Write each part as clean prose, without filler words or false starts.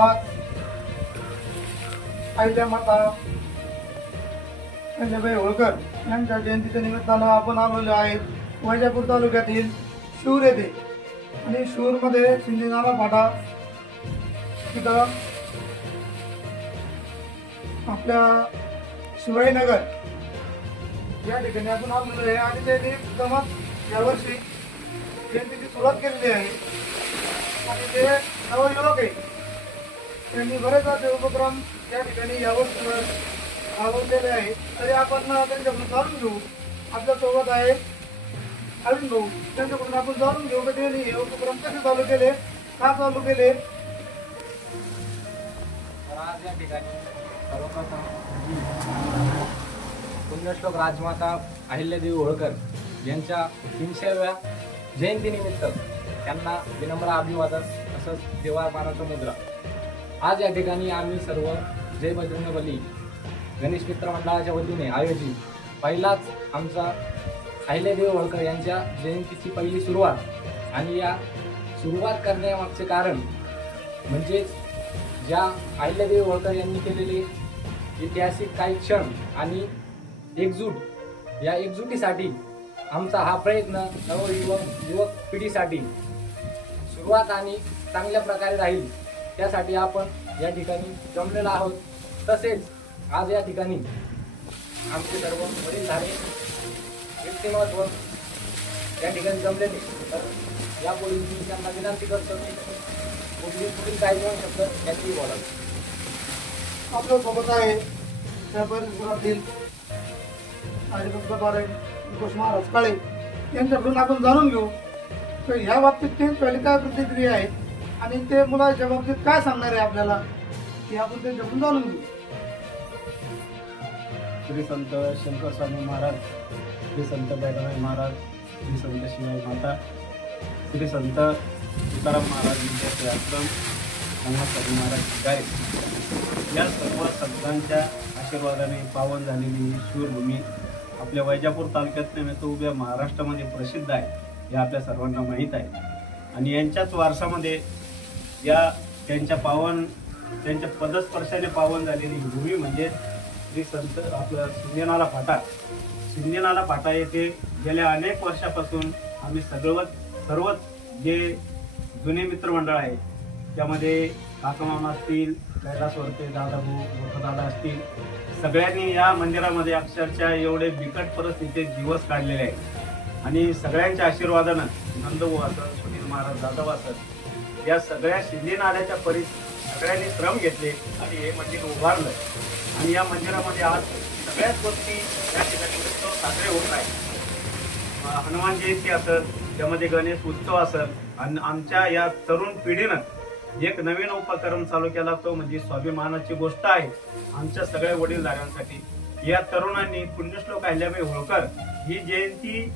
गावात अहिल्यामाता अहिल्याबाई होळकर यांच्या जयंतीच्या निमित्तानं आपण आलेलो आहेत वैजापूर तालुक्यातील शूर येथे। आणि शूरमध्ये सिंधीनाला फाटा तिथं आपल्या शिवाजीनगर या ठिकाणी आपण आलेलो आहे। आणि त्यांनी प्रथमच यावर्षी जयंतीची सुरुवात केलेली आहे आणि ते नवयुवक आहे, त्यांनी बरेच असे उपक्रम या ठिकाणी यावर्षी राबवलेले आहे। तरी आपण त्यांच्याकडून जाणून घेऊ। आपल्या सोबत आहे अरुण भाऊ, त्यांच्याकडून आपण जाणून घेऊ की त्यांनी हे उपक्रम कसे चालू केले, का चालू केले। आज या ठिकाणी सर्वप्रथम पुण्यश्लोक राजमाता अहिल्यादेवी होळकर यांच्या 300व्या जयंतीनिमित्त त्यांना विनम्र अभिवादन तसंच देवारमानाचा मुद्रा। आज या ठिकाणी आम्ही सर्व जय बजरंगबली गणेश मित्र मंडळाच्या वतीने आयोजित पहिलाच आमचा अहिल्यादेवी होळकर यांच्या जयंतीची पहिली सुरुवात। आणि या सुरुवात करण्यामागचे कारण म्हणजे ज्या अहिल्यादेवी होळकर यांनी केलेले ऐतिहासिक काही क्षण आणि एकजूट, या एकजुटीसाठी आमचा हा प्रयत्न युवक पिढीसाठी सुरुवात आणि चांगल्या प्रकारे राहील त्यासाठी आपण या ठिकाणी जमलेलो आहोत। तसेच आज या ठिकाणी आमचे सर्व वडीलधारे व्यक्तिमत्व या ठिकाणी जमलेले, तर यापुढे मी त्यांना विनंती करतो की पुढील काही दोन शब्द याची बोलावे। आपल्या सोबत आहे त्या परिसरातील हरिभक्त घोष महाराज काळे, यांच्याकडून आपण जाणून घेऊ तर ह्या बाबतीत त्यांची पहिली काय प्रतिक्रिया आहे आणि ते मुलाच्या बाबतीत काय सांगणार आहे आपल्याला, हे आपण त्यांच्याकडून जाणून घेऊ। श्री संत शंकर स्वामी महाराज, श्री संत बैराबाई महाराज, श्री संत शिवाजी माता, श्री संत तुकाराम महाराज विद्यार्थी आश्रम, स्वामी महाराज शिकारे या सर्व संतांच्या आशीर्वादाने पावन झालेली ही शूरभूमी आपल्या वैजापूर तालुक्यात नव्हे तर उभ्या महाराष्ट्रामध्ये प्रसिद्ध आहे, हे आपल्या सर्वांना माहीत आहे। आणि यांच्याच वारसामध्ये या त्यांच्या पदस्पर्शाने पावन झालेली ही भूमी म्हणजे श्री संत आपलं सिंधीनाला फाटा येथे गेल्या अनेक वर्षापासून आम्ही सर्वच जे जुने मित्रमंडळ आहे त्यामध्ये काकामामा असतील, कैलासवरते दादाभाऊ मोठदादा असतील, सगळ्यांनी या मंदिरामध्ये अक्षरशः एवढे बिकट परिस्थितीत दिवस काढलेले आहेत। आणि सगळ्यांच्या आशीर्वादानं नंदभाऊ असत, सुनील महाराज, दादाभाऊ असत, या सगळ्या सिंधीनाल्याच्या सगळ्यांनी श्रम घेतले आणि हे मंदिर उभारलं। आणि या मंदिरामध्ये आज सगळ्याच गोष्टी या ठिकाणी उत्सव साजरे होत आहेत। हनुमान जयंती असेल, त्यामध्ये गणेश उत्सव असेल, आणि आमच्या या तरुण पिढीनं एक नवीन उपक्रम चालू केला, तो म्हणजे स्वाभिमानाची गोष्ट आहे आमच्या सगळ्या वडीलधाऱ्यांसाठी। या तरुणांनी पुण्यश्लोक अहिल्याबाई होळकर ही जयंती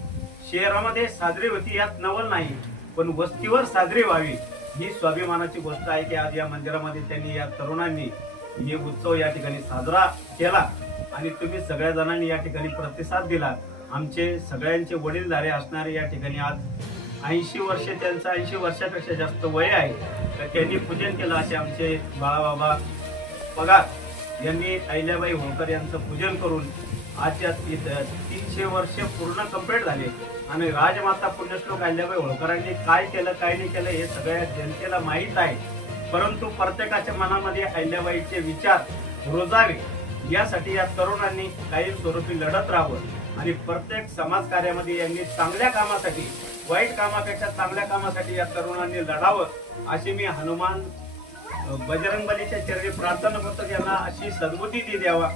शहरामध्ये साजरी होती यात नवल नाही, पण वस्तीवर साजरी व्हावी ही स्वाभिमानाची गोष्ट आहे की आज या मंदिरामध्ये त्यांनी या तरुणांनी हे उत्सव या ठिकाणी साजरा केला। आणि तुम्ही सगळ्या जणांनी या ठिकाणी प्रतिसाद दिला। आमचे सगळ्यांचे वडीलधारे असणारे या ठिकाणी आज 80 वर्ष, त्यांचं 80 वर्षापेक्षा जास्त वय आहे, तर त्यांनी पूजन केलं। असे आमचे बाळाबाबा पगार यांनी अहिल्याबाई होळकर यांचं पूजन करून आजच्या 300 वर्ष पूर्ण कंप्लीट झाले। आणि राजमाता पुण्यश्लोक अहिल्याबाई होळकरांनी काय केलं काय नाही केलं हे सगळ्या जनतेला माहीत आहे, परंतु प्रत्येकाच्या मनामध्ये अहिल्याबाईचे विचार रुजावे यासाठी या तरुणांनी कायमस्वरूपी लढत राहावं। आणि प्रत्येक समाज कार्यामध्ये यांनी चांगल्या कामासाठी, वाईट कामापेक्षा चांगल्या कामासाठी या तरुणांनी लढावं अशी मी हनुमान बजरंगबलीच्या चरणी प्रार्थना करतो, यांना अशी सद्बुद्धी द्यावा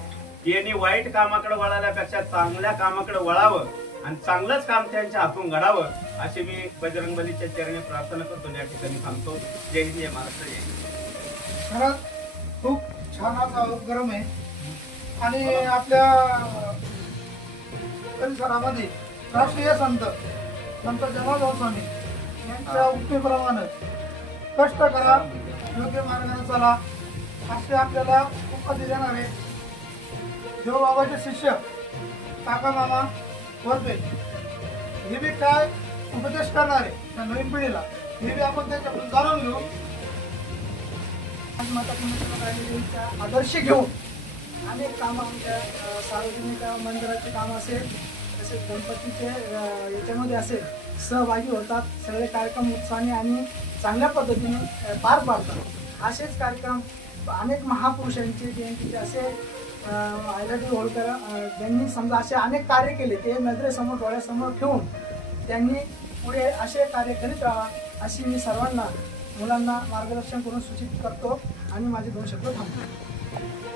की यांनी वाईट कामाकडे वळाल्यापेक्षा चांगल्या कामाकडे वळावं आणि चांगलंच काम त्यांच्या हातून घडावं अशी मी बजरंगबलीच्या चरणी प्रार्थना करतो। या ठिकाणी सांगतो जय हिंद, जय महाराष्ट्र, जय हिंद। खरंच खूप छान असा उपक्रम आहे। आणि आपल्या परिसरामध्ये राष्ट्रीय संत जनार्दन स्वामी यांच्या उक्तीप्रमाणे कष्ट करा, योग्य मार्गाने चला असे आपल्याला उपाधी देणारे देवबाबाचे शिष्य काका मामा वरते हे बी काय उपदेश करणारे त्या नवीन पिढीला, हे बी आपण त्यांच्याकडून जाणून घेऊ। आज माता देवीचा आदर्श घेऊन अनेक कामं आमच्या सार्वजनिक मंदिराचे काम असेल, तसेच गणपतीचे याच्यामध्ये असेल सहभागी होतात. सगळे कार्यक्रम उत्साहाने आणि चांगल्या पद्धतीने पार पाडतात. असेच कार्यक्रम अनेक महापुरुषांचे जयंतीचे असे अहिल्यादेवी होळकर ज्यांनी समजा असे अनेक कार्य केले, ते नजरेसमोर डोळ्यासमोर ठेवून त्यांनी पुढे असे कार्य करीत राहा अशी मी सर्वांना मुलांना मार्गदर्शन करून सूचित करतो आणि माझे 2 शब्द थांबतो.